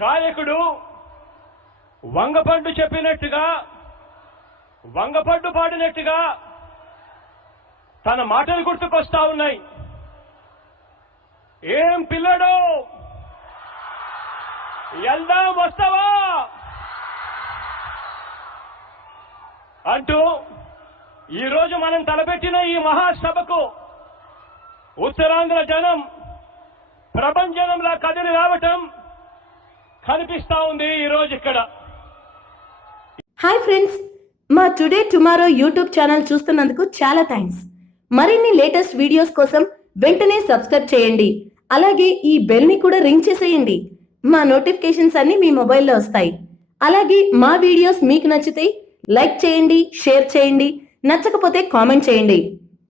గాయకుడు వంగపండు చెప్పినట్టుగా వంగపండు పాడినట్టుగా తన మాటలు గుర్తుకొస్తా ఉన్నాయి. ఏం పిల్లడు, వెళ్దాం వస్తావా అంటూ ఈరోజు మనం తలపెట్టిన ఈ మహాసభకు ఉత్తరాంధ్ర జనం ప్రపంచంలా కదిలి రావటం కనిపిస్తా ఉంది ఈరోజు ఇక్కడ. హాయ్ ఫ్రెండ్స్, మా టుడే టుమారో యూట్యూబ్ ఛానల్ చూస్తున్నందుకు చాలా థ్యాంక్స్. మరిన్ని లేటెస్ట్ వీడియోస్ కోసం వెంటనే సబ్స్క్రైబ్ చేయండి. అలాగే ఈ బెల్ ని కూడా రింగ్ చేసేయండి. మా నోటిఫికేషన్స్ అన్ని మీ మొబైల్లో వస్తాయి. అలాగే మా వీడియోస్ మీకు నచ్చితే లైక్ చేయండి, షేర్ చేయండి, నచ్చకపోతే కామెంట్ చేయండి.